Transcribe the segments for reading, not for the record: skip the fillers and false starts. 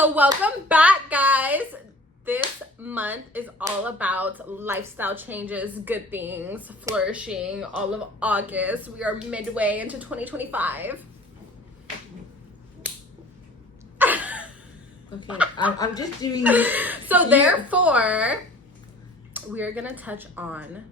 So welcome back, guys. This month is all about lifestyle changes, good things, flourishing, all of August. We are midway into 2025. Okay, I'm just doing... So therefore, we are going to touch on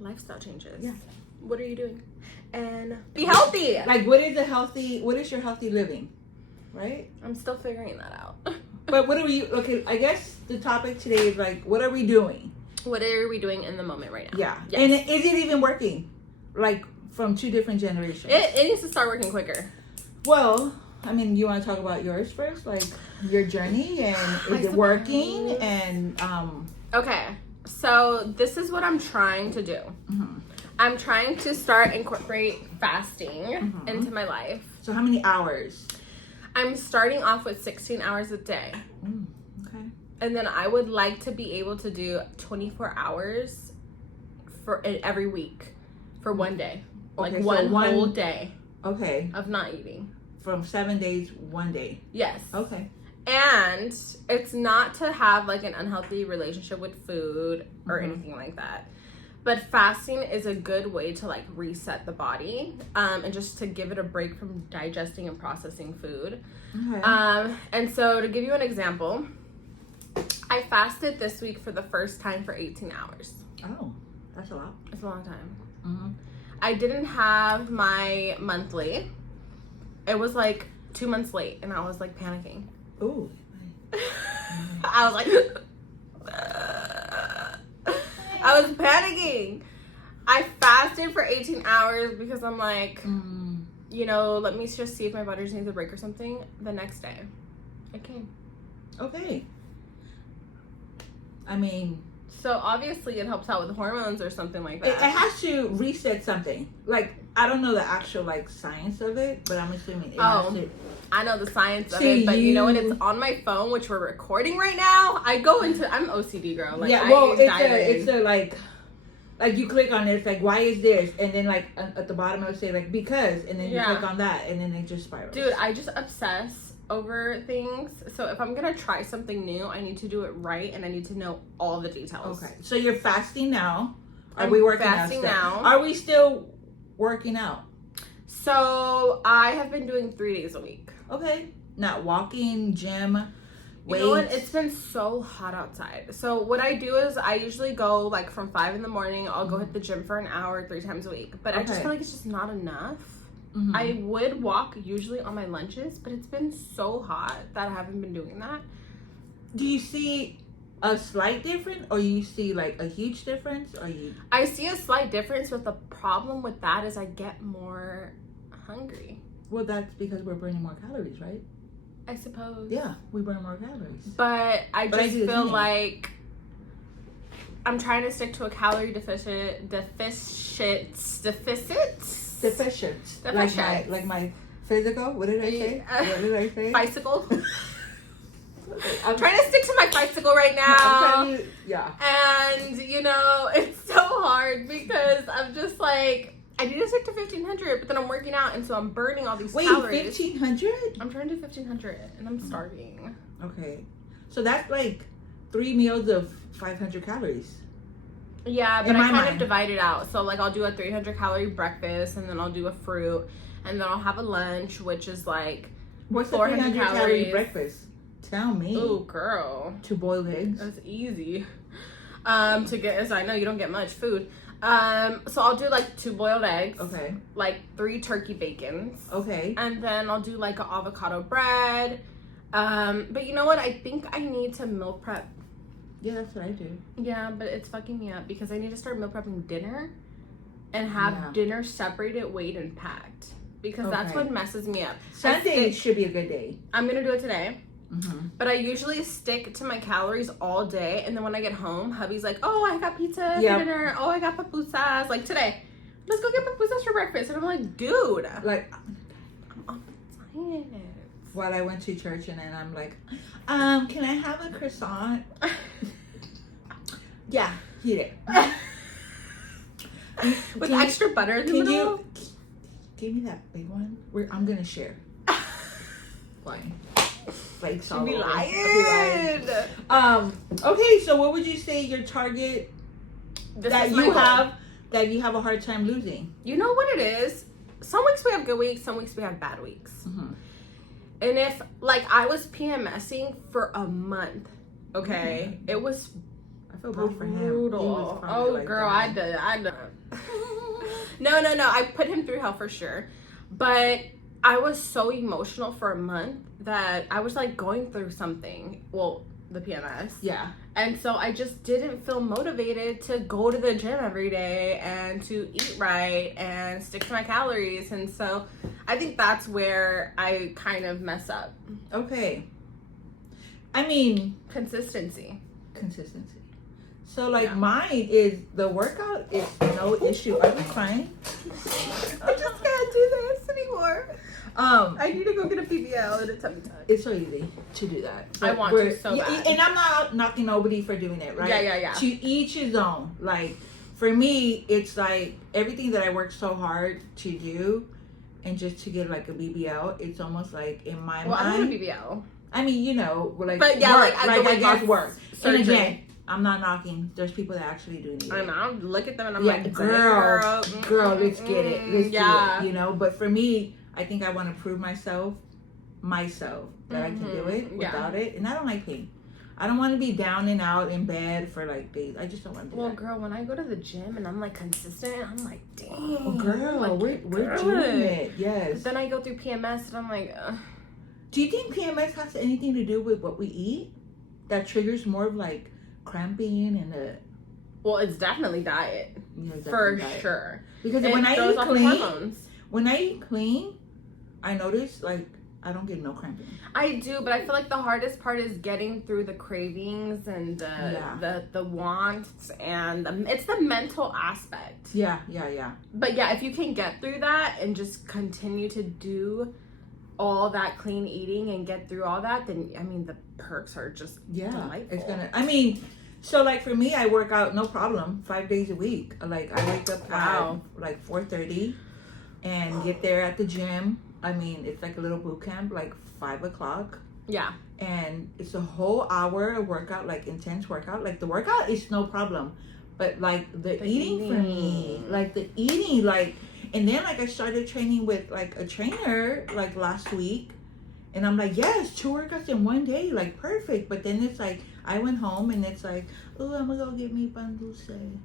lifestyle changes. Yeah. What are you doing? And be healthy. Like, what is your healthy living? Right? I'm still figuring that out. But what are we... Okay, I guess the topic today is like, what are we doing? What are we doing in the moment right now? Yeah. Yes. And is it even working? Like, from two different generations? It needs to start working quicker. Well, I mean, you want to talk about yours first? Like, your journey, and is it working? And, Okay, so this is what I'm trying to do. Mm-hmm. I'm trying to start incorporate fasting into my life. So how many hours? I'm starting off with 16 hours a day. Okay. And then I would like to be able to do 24 hours for every week for one day. Like Okay, so one one- whole day Okay. of not eating. From 7 days, 1 day. Yes. Okay. And it's not to have like an unhealthy relationship with food or anything like that. But fasting is a good way to like reset the body and just to give it a break from digesting and processing food. Okay. And so to give you an example, I fasted this week for the first time for 18 hours. Oh, that's a lot. It's a long time. Mm-hmm. I didn't have my monthly. It was like 2 months late and I was like panicking. Ooh. I was like... I was panicking. I fasted for 18 hours because I'm like, you know, let me just see if my body needs a break or something. The next day, it came. Okay. I mean... So obviously it helps out with hormones or something like It that. has to reset something. Like, I don't know the actual, like, science of it, but I'm assuming it has to... I know the science of See, it, but you know when it's on my phone, which we're recording right now, I'm OCD girl. Like, yeah, well, it's a, like you click on it, it's like, why is this? And then, like, at the bottom it'll say, like, because, and then you click on that, and then it just spirals. Dude, I just obsess over things. So if I'm gonna try something new, I need to do it right, and I need to know all the details. Okay, so you're fasting now. Are I'm we working fasting out now. Are we still working out? So I have been doing 3 days a week. Okay. Not walking, gym, weights. You know what? It's been so hot outside. So what I do is I usually go like from 5 in the morning. I'll go hit the gym for an hour 3 times a week. But I just feel like it's just not enough. I would walk usually on my lunches, but it's been so hot that I haven't been doing that. Do you see a slight difference, or you see like a huge difference, or you? I see a slight difference, but the problem with that is I get more hungry. Well, that's because we're burning more calories, right? I suppose. Yeah, we burn more calories. But I But I just do the feel same. like I'm trying to stick to a calorie deficient. Like my physical. What did I say? What did I say? Bicycle. I'm Trying to stick to my bicycle right now. I'm trying to, yeah. And you know, it's so hard because I'm just like, I need to stick to 1500, but then I'm working out and so I'm burning all these calories. 1,500? I'm trying to do 1500 and I'm starving. Okay. So that's like 3 meals of 500 calories. Yeah, but In I my kind of mind. divide it out. So like I'll do a 300 calorie breakfast and then I'll do a fruit and then I'll have a lunch, which is like What's the 400 300 calorie calories. breakfast? Tell me. Ooh, girl. 2 boiled eggs. That's easy. To get, so I know you don't get much food. So I'll do like 2 boiled eggs. Okay. Like 3 turkey bacons. Okay. And then I'll do like an avocado bread. But you know what? I think I need to meal prep. Yeah, that's what I do. Yeah, but it's fucking me up because I need to start meal prepping dinner and have Yeah. dinner separated, weighed, and packed. Because that's Okay. what messes me up. Sunday should be a good day. I'm gonna do it today. Mm-hmm. But I usually stick to my calories all day, and then when I get home, hubby's like, "Oh, I got pizza Yep. for dinner. Oh, I got pupusas. Like today, let's go get pupusas for breakfast." And I'm like, "Dude, Like, I'm on science." while I went to church and then I'm like, can I have a croissant? Yeah, heat it. With Can you- extra butter in the Can middle. you give me that big one? I'm gonna share. Fine. flakes She all be over. lying. Okay, so what would you say your target that you have a hard time losing? You know what it is? Some weeks we have good weeks, some weeks we have bad weeks. Mm-hmm. And if, like, I was PMSing for a month, okay? Mm-hmm. It was I feel bad for him. brutal. Oh, like girl, I did. No. I put him through hell for sure. But I was so emotional for a month that I was, like, going through something. Well, the PMS. Yeah. And so I just didn't feel motivated to go to the gym every day and to eat right and stick to my calories. And so I think that's where I kind of mess up. Okay. I mean, Consistency. So like mine is the workout is no issue. Are you crying? I just can't do this anymore. I need to go get a PBL and a tummy tuck. It's so easy to do that. I want to so bad. And I'm not knocking nobody for doing it, right? Yeah. To each his own. Like, for me, it's like everything that I work so hard to do and just to get like a BBL, it's almost like in my mind. Well, I want a BBL. I mean, you know, like, but yeah, work, I guess work. Surgery. And again, I'm not knocking. There's people that actually do need it. I know. I look at them and I'm yeah, like, girl, let's get it. Let's do it. You know, but for me, I think I want to prove myself that I can do it without it. And I don't like pain. I don't want to be down and out in bed for like days. I just don't want to do that. Well, girl, when I go to the gym and I'm like consistent, I'm like, dang. Oh, girl, like, we're doing it. Yes. But then I go through PMS and I'm like, Do you think PMS has anything to do with what we eat? That triggers more of like cramping and the... Well, it's definitely diet. Yeah, for sure. Because when I eat clean, I notice like I don't get no cramping. I do, but I feel like the hardest part is getting through the cravings and the wants and it's the mental aspect. Yeah. But yeah, if you can get through that and just continue to do all that clean eating and get through all that, then I mean the perks are just delightful. It's gonna. I mean, so like for me, I work out no problem 5 days a week. Like I wake up at like 4:30 and get there at the gym. I mean, it's like a little boot camp, like 5 o'clock. Yeah. And it's a whole hour of workout, like intense workout. Like the workout is no problem, but like the eating for me, like the eating, like, and then like I started training with like a trainer like last week, and I'm like, yes, 2 workouts in 1 day, like perfect. But then it's like I went home and it's like, oh, I'm gonna go get me pan dulce, and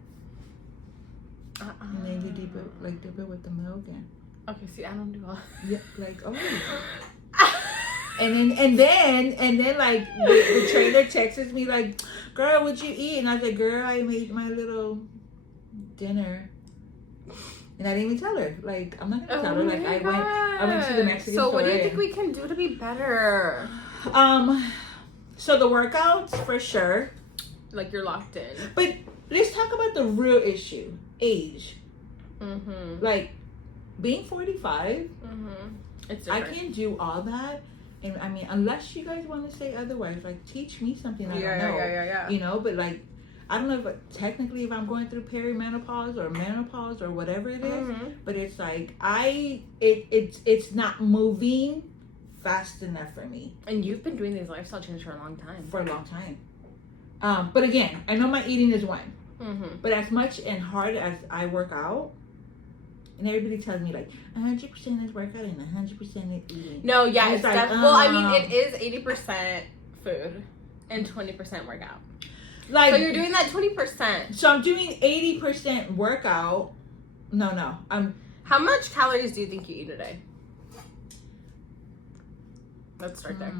then you dip it with the milk and. Okay, see, I don't do all. Yeah, like and then like the trainer texts me like, girl, what'd you eat? And I said, girl, I made my little dinner. And I didn't even tell her. Like, I'm not gonna tell her. Like, I went to the Mexican store. So what do you think we can do to be better? So the workouts for sure. Like you're locked in. But let's talk about the real issue, age. Mm-hmm. Like being 45. Mm-hmm. It's I can't do all that. And I mean, unless you guys want to say otherwise, like teach me something I don't know. Yeah. You know, but like, I don't know if I'm going through perimenopause or menopause or whatever it is, but it's like it's not moving fast enough for me. And you've been doing these lifestyle changes for a long time. But again, I know my eating is one. Mm-hmm. But as much and hard as I work out, and everybody tells me like 100% is workout and 100% is eating. No, yeah, it's like, well, I mean, it is 80% food and 20% workout. Like, so you're doing that 20%. So I'm doing 80% workout. No. How much calories do you think you eat a day? Let's start there.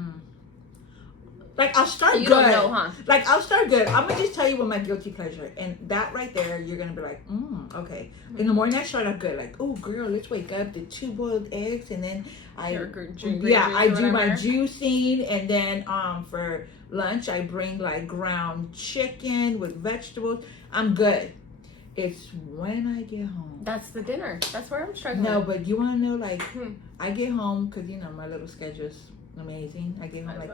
Like, I'll start good. You don't know, huh? Like, I'll start good. I'm going to just tell you what my guilty pleasure. And that right there, you're going to be like, okay. In the morning, I start off good. Like, oh, girl, let's wake up to 2 boiled eggs. And then I do my juicing. And then for lunch, I bring, like, ground chicken with vegetables. I'm good. It's when I get home. That's the dinner. That's where I'm struggling. No, but you want to know, like, I get home because, you know, my little schedule's amazing. I get home like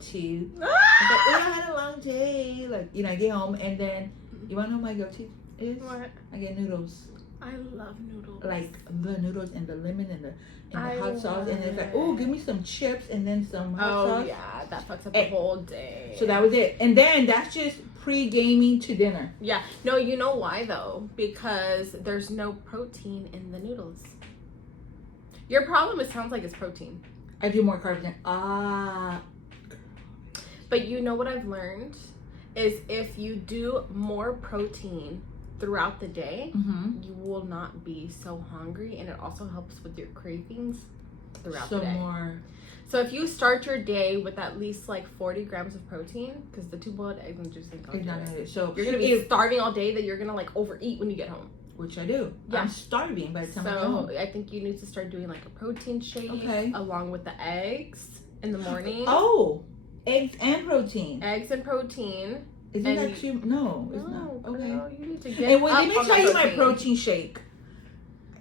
2. I had a long day. Like, you know, I get home and then you wanna know what my go-to is? What? I get noodles. I love noodles. Like the noodles and the lemon and the hot sauce, and it's like, oh, give me some chips and then some hot sauce. Oh yeah, that fucks up the whole day. So that was it, and then that's just pre-gaming to dinner. Yeah, no, you know why though? Because there's no protein in the noodles. Your problem, it sounds like it's protein. I do more carbs than But you know what I've learned is if you do more protein throughout the day, you will not be so hungry, and it also helps with your cravings throughout the day. So if you start your day with at least like 40 grams of protein, because the 2 boiled eggs and juice so you're gonna be starving all day, that you're gonna like overeat when you get home. Which I do. Yeah. I'm starving by the time I get home. I think you need to start doing like a protein shake along with the eggs in the morning. Oh, eggs and protein. Eggs and protein. Isn't that too? No, it's not. Okay. Girl, you need to get and wait, let me tell you my protein shake.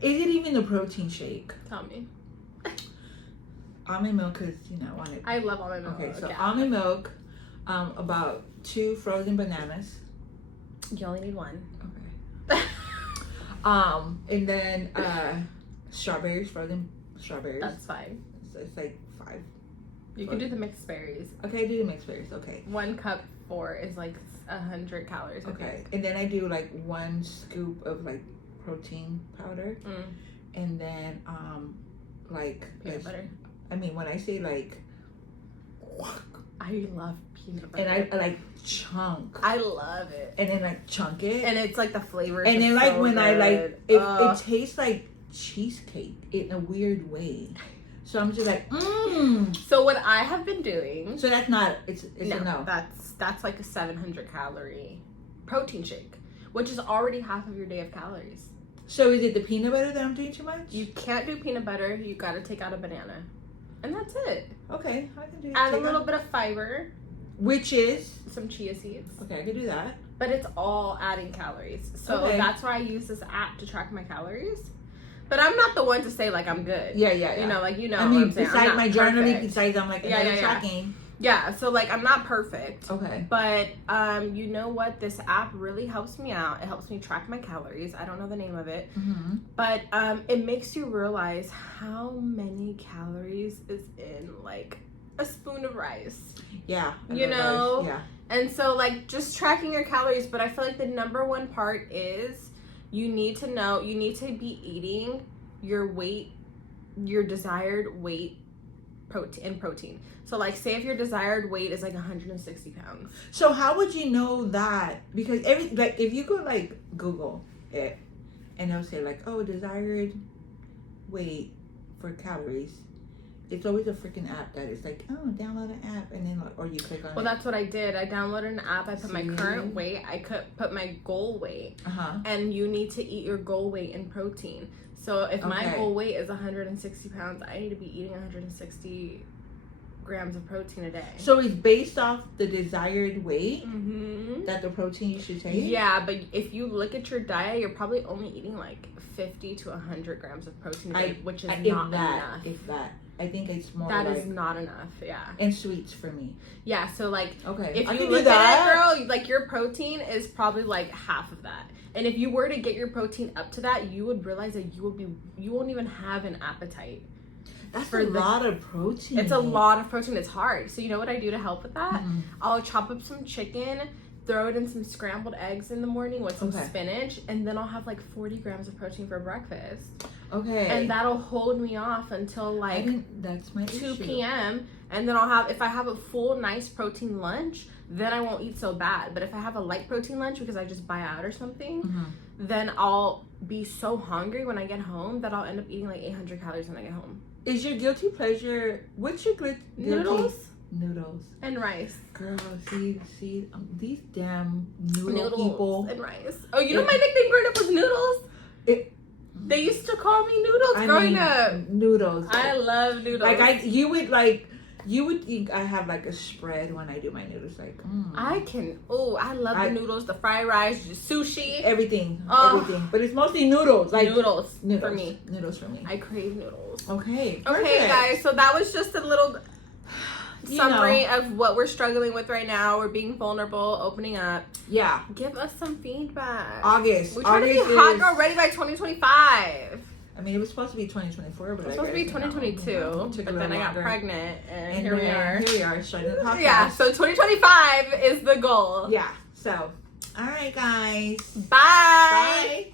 Is it even a protein shake? Tell me. Almond milk, because I love almond milk. Okay, so almond milk, about 2 frozen bananas. You only need 1. Okay. And then strawberries, frozen strawberries. That's fine. So it's like 5. You can do the mixed berries. Okay, I do the mixed berries. Okay. 1 cup is like 100 calories. Okay, and then I do like 1 scoop of like protein powder, and then like peanut butter. I mean, when I say like, I love peanut butter, and I like chunk. I love it, and then like chunk it, and it's like the flavor. And then like when I like, it tastes like cheesecake in a weird way. So I'm just like, So what I have been doing. So that's not. It's no, a no. That's like a 700 calorie protein shake, which is already half of your day of calories. So is it the peanut butter that I'm doing too much? You can't do peanut butter. You got to take out a banana, and that's it. Okay, I can do. Add a little bit of fiber, which is some chia seeds. Okay, I can do that. But it's all adding calories. So that's why I use this app to track my calories. But I'm not the one to say like I'm good. Yeah. You know, like I mean, besides my journaling, besides I'm like tracking. Yeah, so like I'm not perfect. Okay. But you know what? This app really helps me out. It helps me track my calories. I don't know the name of it. But it makes you realize how many calories is in like a spoon of rice. Yeah. You know? Rice. Yeah. And so like just tracking your calories, but I feel like the number one part is you need to be eating your weight, your desired weight protein. So like say if your desired weight is like 160 pounds. So how would you know that? Because if you go like Google it and they'll say like, oh, desired weight for calories, it's always a freaking app that is like, oh, download an app, and then or you click on it. Well, that's what I did. I downloaded an app. I put my current weight. I could put my goal weight. And you need to eat your goal weight in protein. So if my goal weight is 160 pounds, I need to be eating 160 grams of protein a day. So it's based off the desired weight that the protein you should take? Yeah, but if you look at your diet, you're probably only eating like 50 to 100 grams of protein a day, which is not enough. If that. I think it's more that is not enough, yeah. And sweets for me. Yeah, so like, if you look at it, girl, like your protein is probably like half of that. And if you were to get your protein up to that, you would realize that you won't even have an appetite. That's a lot of protein. It's a lot of protein. It's hard. So you know what I do to help with that? I'll chop up some chicken, throw it in some scrambled eggs in the morning with some spinach, and then I'll have like 40 grams of protein for breakfast. Okay. And that'll hold me off until like that's my 2 p.m. And then if I have a full nice protein lunch, then I won't eat so bad. But if I have a light protein lunch because I just buy out or something, then I'll be so hungry when I get home that I'll end up eating like 800 calories when I get home. Is your guilty pleasure, what's your guilty? Noodles and rice. Girl, see these damn noodles people and rice. Oh, you know my nickname growing up was Noodles? They used to call me Noodles growing up. Noodles. I love noodles. Like you would think I have like a spread when I do my noodles. Like I love the noodles, the fried rice, the sushi, everything. But it's mostly noodles. Like noodles for me. Noodles for me. I crave noodles. Okay, guys. So that was just a little summary of what we're struggling with right now. We're being vulnerable, opening up. Yeah. Give us some feedback. August. We're trying to be hot girl ready by 2025. I mean, it was supposed to be 2024, but it was supposed to be 2022. But then I got pregnant, and here we are. Here we are, starting the podcast. Yeah, so 2025 is the goal. Yeah, so, all right, guys. Bye. Bye.